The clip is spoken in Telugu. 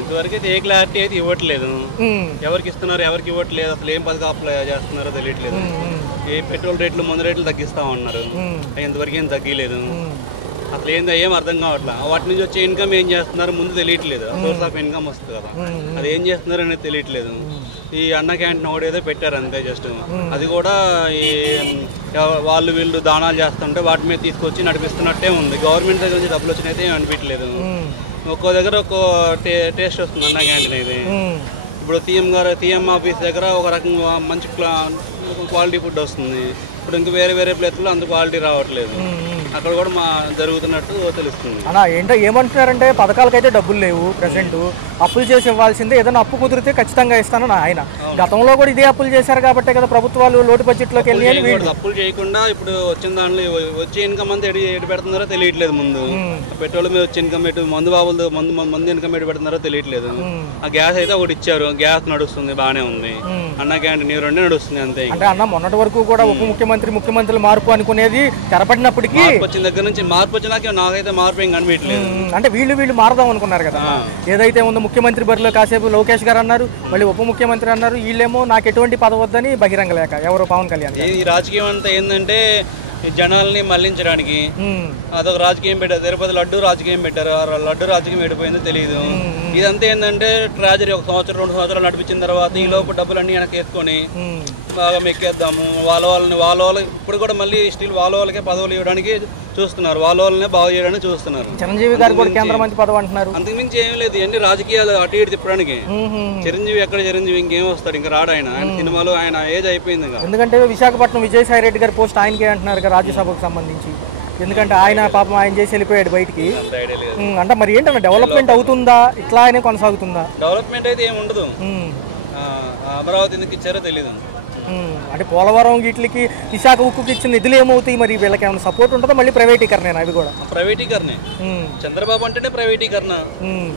ఇంతవరకు అయితే ఏ క్లారిటీ అయితే ఇవ్వట్లేదు. ఎవరికి ఇస్తున్నారు, ఎవరికి ఇవ్వట్లేదు, అసలు ఏం పథకం అప్లై చేస్తున్నారో తెలియట్లేదు. ఏ పెట్రోల్ రేట్లు, మందు రేట్లు తగ్గిస్తామన్నారు, ఇంతవరకు ఏం తగ్గలేదు. అసలు ఏందో ఏం అర్థం కావట్లేదు. వాటి నుంచి వచ్చే ఇన్కమ్ ఏం చేస్తున్నారు ముందు తెలియట్లేదు. సోర్స్ ఆఫ్ ఇన్కమ్ వస్తుంది కదా, అది ఏం చేస్తున్నారు అనేది తెలియట్లేదు. ఈ అన్న క్యాంటీన్ ఒకటి ఏదో పెట్టారు అంతే జస్ట్. అది కూడా ఈ వాళ్ళు వీళ్ళు దానాలు చేస్తుంటే వాటి మీద తీసుకొచ్చి నడిపిస్తున్నట్టే ఉంది. గవర్నమెంట్ దగ్గర నుంచి డబ్బులు వచ్చినైతే ఏం అనిపించలేదు. ఒక్కో దగ్గర ఒక్కో టేస్ట్ వస్తుంది అన్న క్యాంటీన్ అయితే. ఇప్పుడు సీఎం ఆఫీస్ దగ్గర ఒక రకంగా మంచి క్వాలిటీ ఫుడ్ వస్తుంది. ఇప్పుడు ఇంకా వేరే వేరే ప్లేస్లో అంత క్వాలిటీ రావట్లేదు. అక్కడ కూడా జరుగుతున్నట్టు తెలుస్తుంది. అలా ఏంటో ఏమంటున్నారంటే పథకాలకైతే డబ్బులు లేవు ప్రెసెంట్, అప్పులు చేసి ఇవ్వాల్సిందే, ఏదైనా అప్పు కుదిరితే ఖచ్చితంగా ఇస్తానని ఆయన. గతంలో కూడా ఇదే అప్పులు చేశారు కాబట్టి కదా ప్రభుత్వాలు లోటు బడ్జెట్లోకి వెళ్ళి అప్పులు చేయకుండా ఇప్పుడు వచ్చిన దాంట్లో వచ్చే ఇన్కమ్ అంతా ఎటు పెడుతున్నారో తెలియట్లేదు. ముందు పెట్రోల్ మీద వచ్చే ఇన్కమ్ ఎటు, మందు ఇన్కమ్ ఎటు పెడుతున్నారో తెలియట్లేదు. ఆ గ్యాస్ అయితే ఒకటి ఇచ్చారు, గ్యాస్ నడుస్తుంది, బాగానే ఉంది. అన్న క్యాంటీన్ రెండే నడుస్తుంది అంతే. అంటే అన్న మొన్నటి వరకు కూడా ముఖ్యమంత్రులు మార్పు అనుకునేది తెరపడినప్పటికీ వచ్చిన దగ్గర నుంచి మార్పు వచ్చినాక నాకైతే మార్పు ఏం కనిపించలేదు. అంటే వీళ్ళు మారదాం అనుకున్నారు కదా. ఏదైతే ఉందో ముఖ్యమంత్రి బరిలో కాసేపు లోకేష్ గారు అన్నారు, మళ్ళీ ఉప ముఖ్యమంత్రి అన్నారు. వీళ్ళేమో నాకు ఎటువంటి పదవి వద్దని బహిరంగ లేఖ ఎవరు పవన్ కళ్యాణ్. ఈ రాజకీయం అంతా ఏంటంటే జనాల్ని మళ్లించడానికి అదొక రాజకీయం పెట్టారు. తిరుపతి లడ్డు రాజకీయం పెట్టారు, లడ్డు రాజకీయం ఎడిపోయిందో తెలియదు. ఇదంతా ఏంటంటే ట్రాజడీ. ఒక సంవత్సరం 2 సంవత్సరాలు నడిపించిన తర్వాత ఈ లోపు డబ్బులన్నీ వెనక్కి వేసుకొని బాగా మెక్కేద్దాము. వాళ్ళ ఇప్పుడు కూడా మళ్ళీ స్టిల్ వాళ్ళకే పదవులు ఇవ్వడానికి చూస్తున్నారు, వాళ్ళనే బాగు చేయడానికి చూస్తున్నారు. చిరంజీవి గారు కూడా కేంద్ర మంత్రి పదవి అంటున్నారు. అంతకుమించి ఏం లేదు, ఎన్ని రాజకీయాలు అటు ఇటు తిప్పడానికి. చిరంజీవి ఇంకేం వస్తాడు, ఇంకా రాడు ఆయన. సినిమాలు ఆయన ఏజ్ అయిపోయింది. ఎందుకంటే విశాఖపట్నం విజయసాయి రెడ్డి గారి పోస్ట్ ఆయనకే అంటున్నారు రాజ్యసభకు సంబంధించి. ఎందుకంటే ఆయన పాపం ఆయన చేసి వెళ్ళిపోయాడు బయటికి. అంటే మరి ఏంటన్నా డెవలప్మెంట్ అవుతుందా, ఇట్లానే కొనసాగుతుందా? డెవలప్మెంట్ అయితే ఏమి ఉండదు. అమరావతి ఎందుకు ఇచ్చారో తెలీదు. అంటే పోలవరం వీటికి విశాఖ ఉక్కుకి ఇచ్చిన నిధులు ఏమవుతాయి మరి? వీళ్ళకి ఏమైనా సపోర్ట్ ఉంటుందా? మళ్ళీ ప్రైవేటీకరణ, అది కూడా ప్రైవేటీకరణే. చంద్రబాబు అంటేనే ప్రైవేటీకరణ.